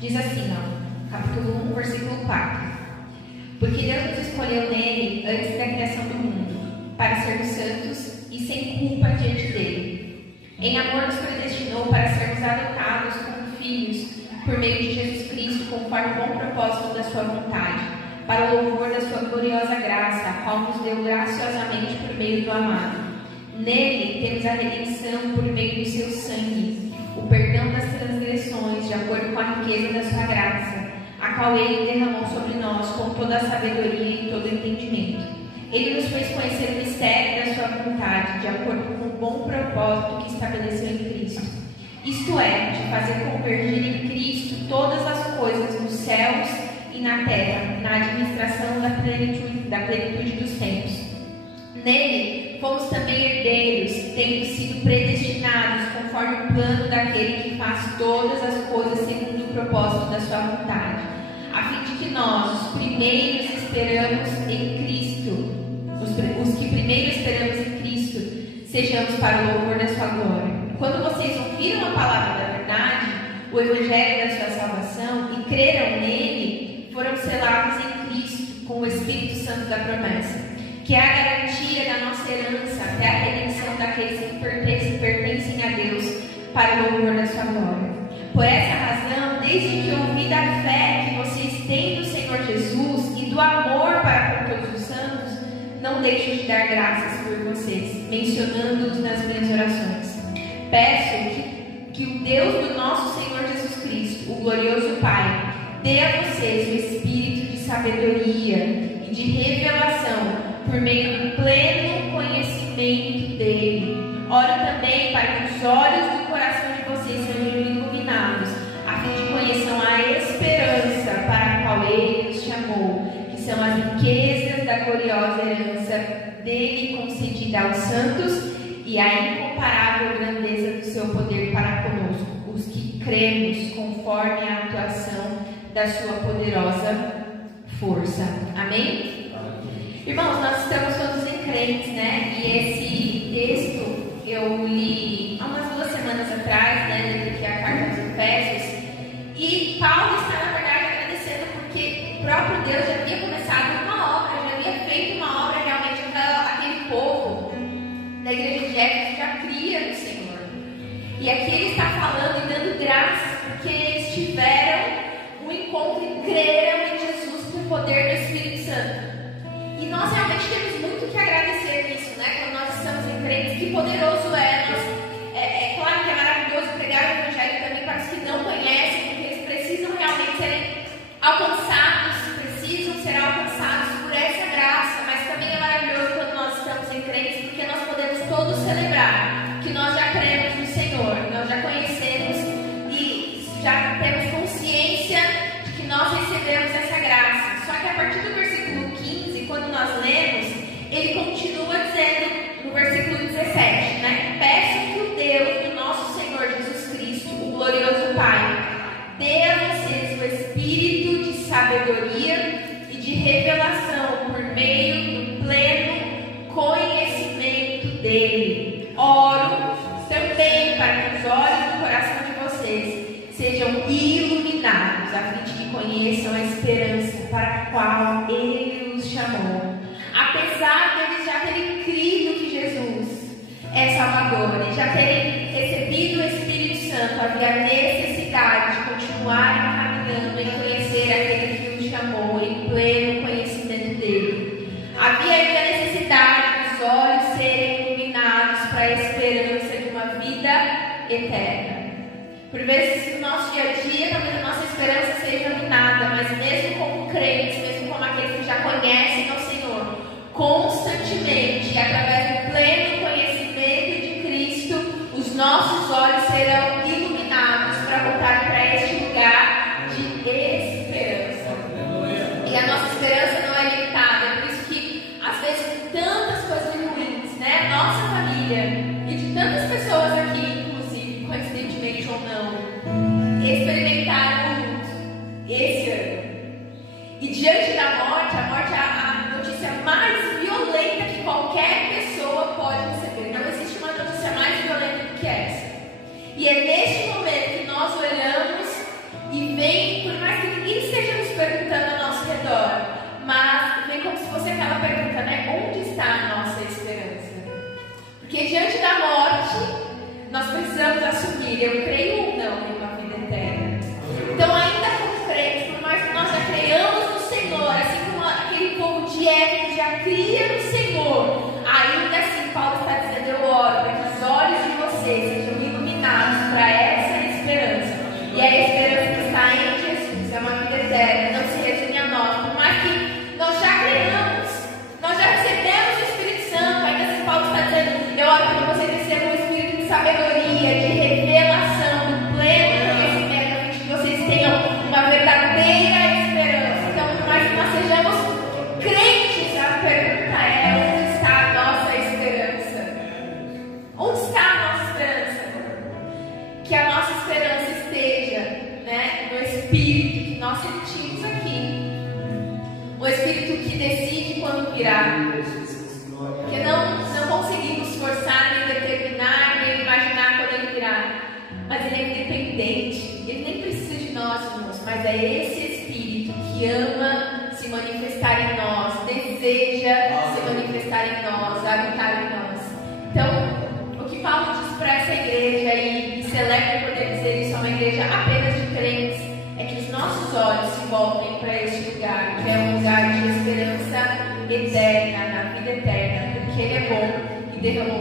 Diz assim, capítulo 1, versículo 4. Porque Deus nos escolheu nele antes da criação do mundo, para sermos santos e sem culpa diante dele. Em amor nos predestinou para sermos adotados como filhos por meio de Jesus Cristo, conforme o bom propósito da sua vontade, para o louvor da sua gloriosa graça, a qual nos deu graciosamente por meio do amado. Nele temos a redenção por meio do seu sangue, o perdão das transgressões, de acordo com a riqueza da sua graça, a qual ele derramou sobre nós com toda a sabedoria e todo o entendimento. Ele nos fez conhecer o mistério da sua vontade, de acordo com o bom propósito que estabeleceu em Cristo. Isto é, de fazer convergir em Cristo todas as coisas nos céus e na terra, na administração da plenitude dos tempos. Nele fomos também herdeiros, tendo sido predestinados conforme o plano daquele que faz todas as coisas segundo o propósito da sua vontade, a fim de que nós, os primeiros esperamos em Cristo, os que primeiro esperamos em Cristo, sejamos para o louvor da sua glória. Quando vocês ouviram a palavra da verdade, o evangelho da sua salvação, e creram nele, foram selados em Cristo com o Espírito Santo da promessa, que é a garantia da nossa herança até a redenção daqueles que pertencem a Deus, para o louvor da sua glória. Por essa razão, desde que ouvi da fé que vocês têm do Senhor Jesus e do amor para com todos os santos, não deixo de dar graças por vocês, mencionando-os nas minhas orações. Peço que o Deus do nosso Senhor Jesus Cristo, o glorioso Pai, dê a vocês o espírito de sabedoria e de revelação por meio do pleno conhecimento dele. Oro também para que os olhos do coração de vocês sejam iluminados, a fim de conheçam a esperança para a qual ele os chamou, que são as riquezas da gloriosa herança dele concedida aos santos e a incomparável grandeza do seu poder para conosco, os que cremos conforme a atuação da sua poderosa força. Amém? Irmãos, nós estamos todos em crentes, né? E esse texto eu li há umas 2 semanas atrás, né? Que é a carta aos Efésios. E Paulo está, na verdade, agradecendo porque o próprio Deus já havia começado uma obra, já havia feito uma obra realmente. Aquele povo da igreja de Éfeso já cria no Senhor. E aqui ele está falando e dando graças porque eles tiveram um encontro e creram em Jesus com o poder do Espírito Santo. E nós realmente temos muito que agradecer nisso, né? Quando nós estamos em crentes, que poderoso é. É claro que é maravilhoso pregar o Evangelho também para os que não conhecem, porque eles precisam realmente ser alcançados, precisam ser alcançados por essa graça. Mas também é maravilhoso quando nós estamos em crentes, porque nós podemos todos celebrar que nós já cremos no Senhor, nós já conhecemos e já temos consciência de que nós recebemos essa graça. Só que a partir do versículo 15, quando nós lemos, ele continua dizendo no versículo 17, né? Peço que o Deus do nosso Senhor Jesus Cristo, o glorioso Pai, dê a vocês o espírito de sabedoria e de revelação por meio do pleno conhecimento dele. Oro também para que os olhos do coração de vocês sejam iluminados, a fim de que conheçam a esperança para a qual ele os chamou. Apesar de eles já terem crido que Jesus é Salvador e já terem recebido o Espírito Santo, havia necessidade de continuar caminhando em conhecer aquele que os chamou, em pleno conhecimento dele. Havia ainda a necessidade dos olhos serem iluminados para a esperança de uma vida eterna. Por vezes no nosso dia a dia, talvez a nossa esperança seja minada, mas mesmo como crentes, mesmo como aqueles que já conhecem ao Senhor, constantemente, através do pleno conhecimento de Cristo, os nossos olhos serão iluminados para voltar para este lugar de esperança. E a nossa esperança não é limitada, é por isso que às vezes com tantas coisas ruins, né? Nossa família e de tantas pessoas aqui, inclusive, coincidentemente ou não, experimentaram esse ano. E diante da morte, a morte é a notícia mais violenta que qualquer pessoa pode receber. Não existe uma notícia mais violenta do que essa. E é possuir. Eu creio ou não em uma vida eterna. Então, ainda como crentes, por mais que nós já creiamos no Senhor, assim como aquele povo de Éfeso já cria no Senhor, ainda assim Paulo está dizendo: eu oro para que os olhos de vocês sejam iluminados para essa esperança. E a esperança que está em Jesus é uma vida eterna, não se resume a nós. Por mais que nós já creiamos, nós já recebemos o Espírito Santo, ainda assim Paulo está dizendo: eu oro para que vocês recebam o Espírito de sabedoria, de revelação, do pleno conhecimento, a fim de que vocês tenham uma verdadeira esperança. Então, por mais que nós sejamos crentes, a pergunta é: onde está a nossa esperança? Onde está a nossa esperança? Que a nossa esperança esteja, né, no Espírito que nós sentimos aqui, o Espírito que decide quando virá, que não conseguimos forçar, nem determinar, nem imaginar quando ele virá, mas ele é independente, ele nem precisa de nós, irmãos, mas é esse Espírito que ama se manifestar em nós, deseja se manifestar em nós, habitar em nós. Então, o que Paulo diz para essa igreja, e celebra poder dizer isso a uma igreja apenas de crentes, é que os nossos olhos se voltem para este lugar, que é um lugar de esperança eterna, na vida eterna, porque ele é bom e derramou